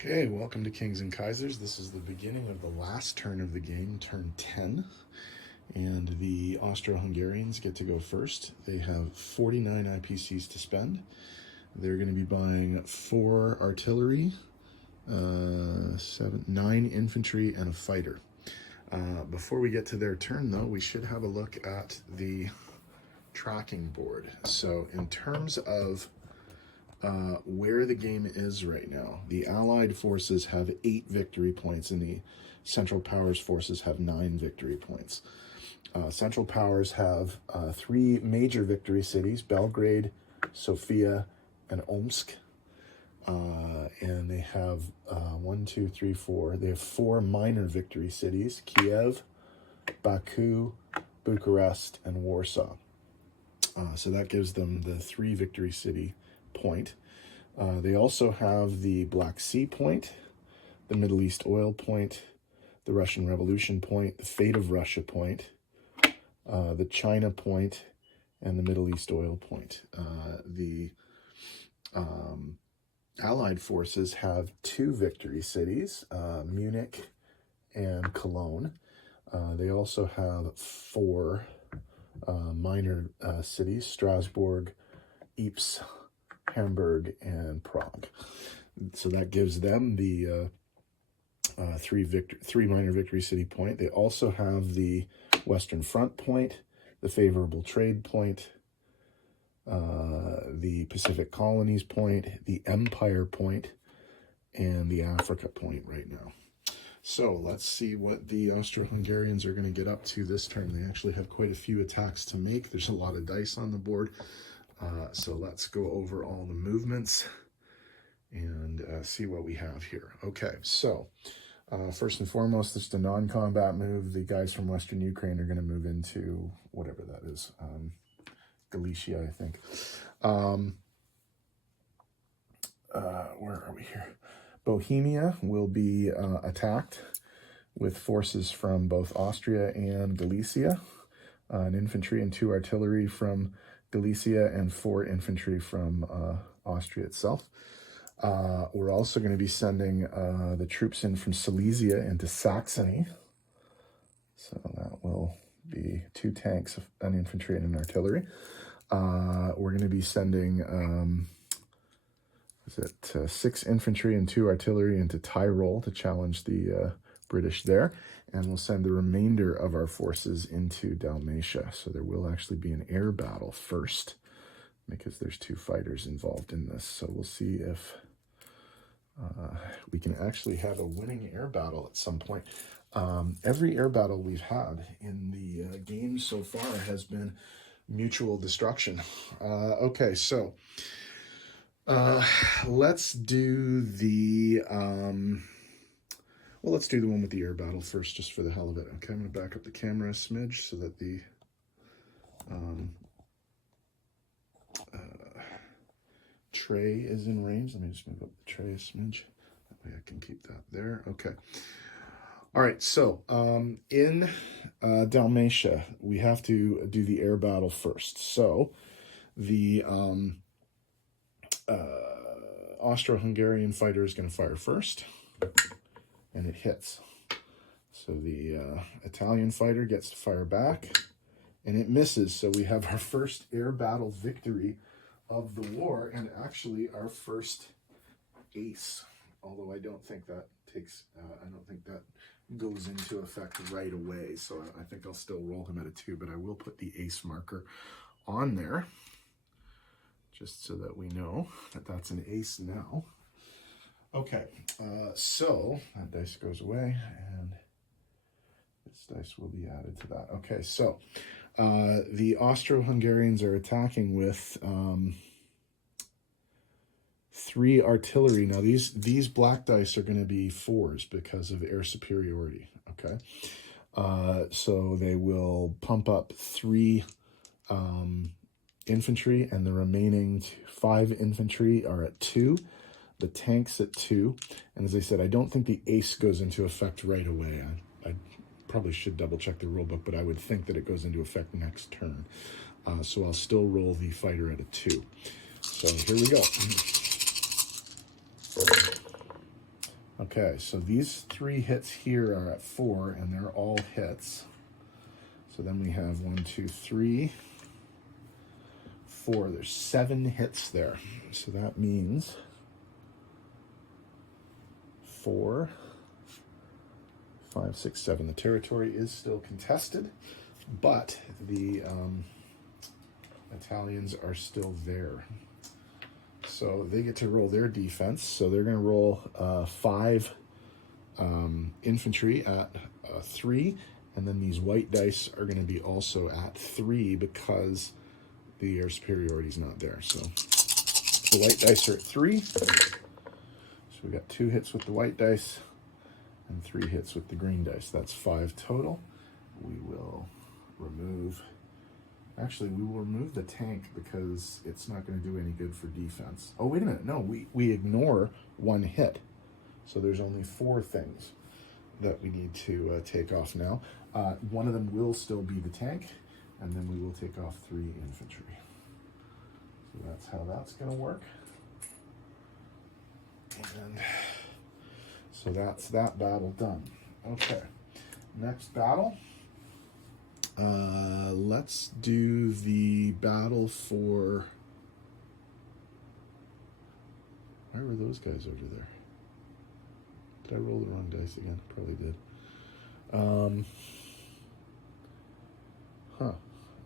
Okay, welcome to Kings and Kaisers. This is the beginning of the last turn of the game, turn 10. And the Austro-Hungarians get to go first. They have 49 IPCs to spend. They're going to be buying 4 artillery, 9 infantry, and a fighter. Before we get to their turn, though, we should have a look at the tracking board. So in terms of where the game is right now, the Allied forces have 8 victory points and the Central Powers forces have 9 victory points. Central Powers have 3 major victory cities, Belgrade, Sofia, and Omsk. And they have 4. They have 4 minor victory cities, Kiev, Baku, Bucharest, and Warsaw. So that gives them the 3 victory city point. They also have the Black Sea point, the Middle East oil point, the Russian Revolution point, the Fate of Russia point, the China point, and the Middle East oil point. The Allied forces have 2 victory cities, Munich and Cologne. They also have 4 minor cities, Strasbourg, Ypres, Hamburg, and Prague. So that gives them the 3 minor victory city point. They also have the Western Front point, the favorable trade point, the Pacific Colonies point, the Empire point, and the Africa point right now. So let's see what the Austro-Hungarians are going to get up to this turn. They actually have quite a few attacks to make. There's a lot of dice on the board. So let's go over all the movements and see what we have here. Okay, so first and foremost, this is a non-combat move. The guys from Western Ukraine are going to move into whatever that is, Galicia, I think. Where are we here? Bohemia will be attacked with forces from both Austria and Galicia, an infantry and 2 artillery from Galicia and 4 infantry from Austria itself. We're also going to be sending the troops in from Silesia into Saxony. So that will be 2 tanks, an infantry, and an artillery. We're going to be sending 6 infantry and 2 artillery into Tyrol to challenge the British there. And we'll send the remainder of our forces into Dalmatia. So there will actually be an air battle first, because there's 2 fighters involved in this. So we'll see if we can actually have a winning air battle at some point. Every air battle we've had in the game so far has been mutual destruction. Okay, so let's do the... Well, let's do the one with the air battle first, just for the hell of it. Okay, I'm going to back up the camera a smidge so that the tray is in range. Let me just move up the tray a smidge. That way I can keep that there. Okay. All right, so in Dalmatia, we have to do the air battle first. So the Austro-Hungarian fighter is going to fire first. And it hits. So the Italian fighter gets to fire back, and it misses. So we have our first air battle victory of the war, and actually our first ace. Although I don't think that goes into effect right away. So I think I'll still roll him at a 2, but I will put the ace marker on there, just so that we know that that's an ace now. Okay, so that dice goes away, and this dice will be added to that. Okay, so the Austro-Hungarians are attacking with 3 artillery. Now, these black dice are going to be 4s because of air superiority, okay? So they will pump up 3 infantry, and the remaining 5 infantry are at 2. The tank's at 2, and as I said, I don't think the ace goes into effect right away. I probably should double check the rulebook, but I would think that it goes into effect next turn. So I'll still roll the fighter at a 2. So here we go. Okay, so these 3 hits here are at 4, and they're all hits. So then we have 1, 2, 3, 4. There's 7 hits there. So that means 4, 5, 6, 7. The territory is still contested, but the Italians are still there. So they get to roll their defense. So they're going to roll 5 infantry at 3, and then these white dice are going to be also at 3 because the air superiority is not there. So the white dice are at 3. So we got 2 hits with the white dice and 3 hits with the green dice. That's 5 total. We will remove... Actually, we will remove the tank because it's not going to do any good for defense. Oh, wait a minute. No, we ignore 1 hit. So there's only 4 things that we need to take off now. One of them will still be the tank, and then we will take off 3 infantry. So that's how that's going to work. And so that's that battle done. Okay, next battle. Let's do the battle for... Why were those guys over there? Did I roll the wrong dice again? Probably did.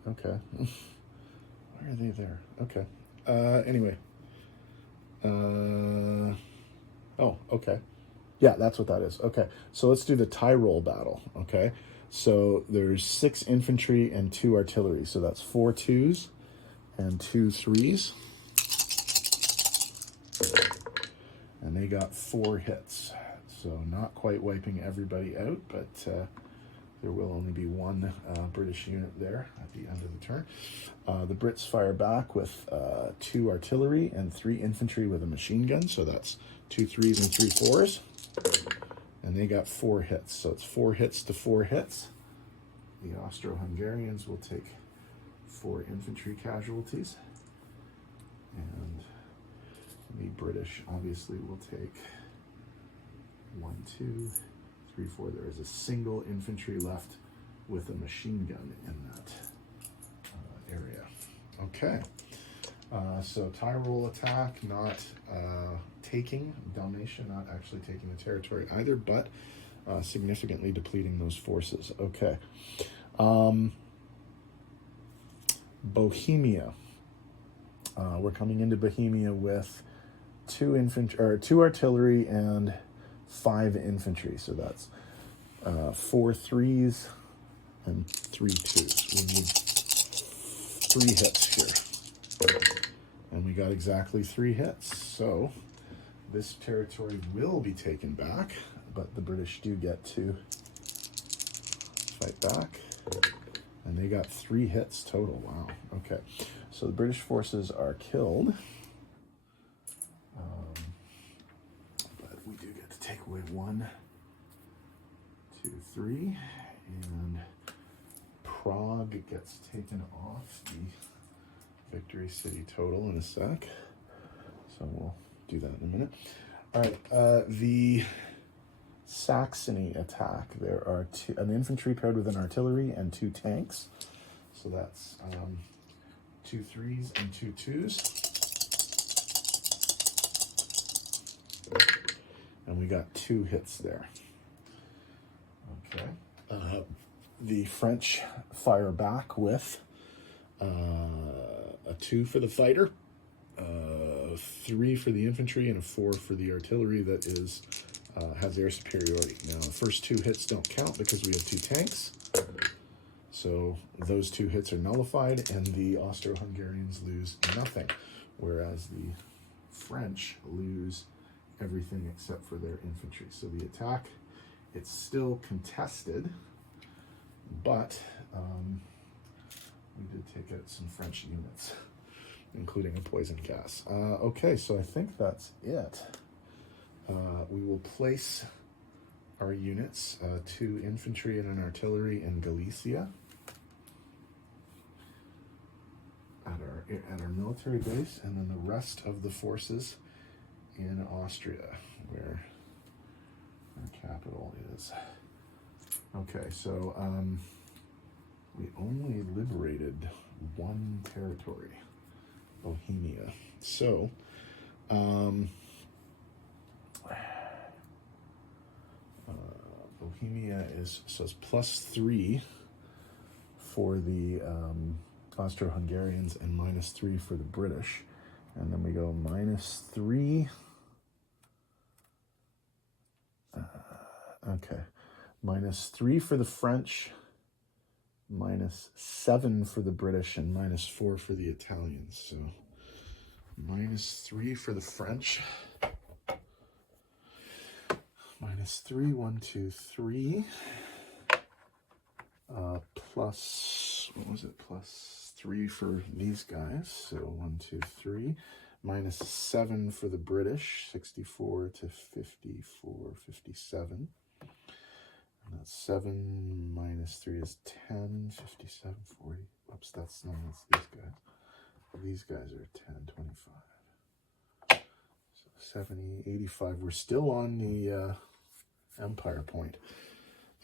Okay. Why are they there? Okay. Anyway. Oh, okay. Yeah, that's what that is. Okay. So let's do the Tyrol battle. Okay. So there's 6 infantry and 2 artillery. So that's 4 2s and 2 3s. And they got 4 hits. So not quite wiping everybody out, but there will only be 1 British unit there at the end of the turn. The Brits fire back with 2 artillery and 3 infantry with a machine gun. So that's 2 3s and 3 4s. And they got 4 hits. So it's 4 hits to 4 hits. The Austro-Hungarians will take 4 infantry casualties. And the British obviously will take 1, 2, 3, 4. There is a single infantry left with a machine gun in that area. Okay. So Tyrol attack, not taking Dalmatia, not actually taking the territory either, but significantly depleting those forces. Okay. Bohemia. We're coming into Bohemia with 2 artillery and 5 infantry. So that's 4 3s and 3 2s. We need 3 hits here. And we got exactly 3 hits. So this territory will be taken back, but the British do get to fight back. And they got 3 hits total. Wow. Okay. So the British forces are killed. But we do get to take away 1, 2, 3. And Prague gets taken off the Victory City total in a sec. So we'll do that in a minute. All right. The Saxony attack. There are an infantry paired with an artillery and 2 tanks. So that's 2 3s and 2 2s. And we got 2 hits there. Okay. The French fire back with a 2 for the fighter, 3 for the infantry, and a 4 for the artillery that is has air superiority. Now, the first 2 hits don't count because we have 2 tanks. So those 2 hits are nullified, and the Austro-Hungarians lose nothing, whereas the French lose everything except for their infantry. So the attack, it's still contested, but we did take out some French units, including a poison gas. Okay, so I think that's it. We will place our units, 2 infantry and an artillery in Galicia at our military base, and then the rest of the forces in Austria, where is. Okay, so we only liberated one territory, Bohemia. So Bohemia says +3 for the Austro-Hungarians and -3 for the British. And then we go -3. Okay. -3 for the French, -7 for the British, and -4 for the Italians. So -3 for the French. -3, 1, 2, 3. Plus, what was it? +3 for these guys. So 1, 2, 3. -7 for the British, 64 to 54, 57. And that's 7 -3 is 10, 57, 40. Oops, that's not these guys. These guys are 10, 25. So 70, 85. We're still on the Empire point.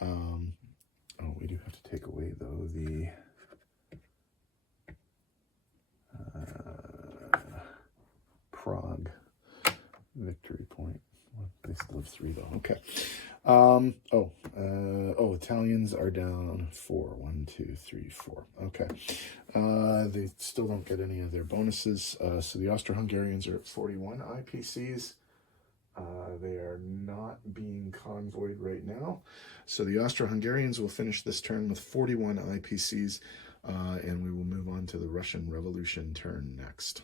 Oh, we do have to take away, though, the Prague victory point. Well, they still have 3, though. Okay. Italians are down 4. 1, 2, 3, 4. Okay. They still don't get any of their bonuses. So the Austro-Hungarians are at 41 IPCs. They are not being convoyed right now. So the Austro-Hungarians will finish this turn with 41 IPCs, and we will move on to the Russian Revolution turn next.